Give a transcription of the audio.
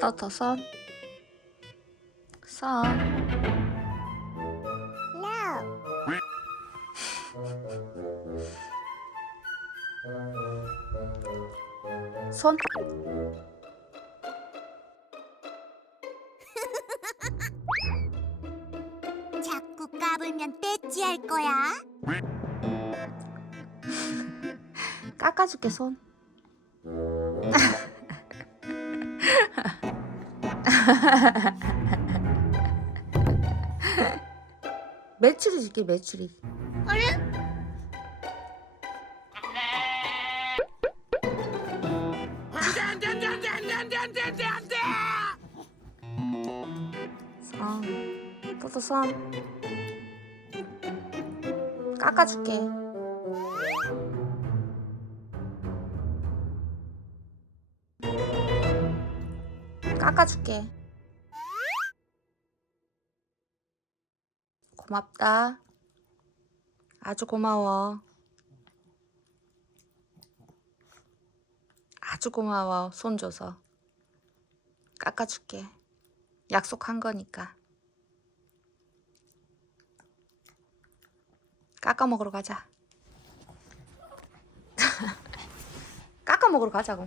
써더 선. 선. No. 손. 자꾸 까불면 떼찌할 거야. 깎아줄게 손. 매출이 줄게 매출이. 선. 또또 선. 깎아줄게. 깎아줄게. 고맙다. 아주 고마워. 아주 고마워. 손 줘서. 깎아줄게. 약속한 거니까. 깎아 먹으러 가자. 깎아 먹으러 가자고.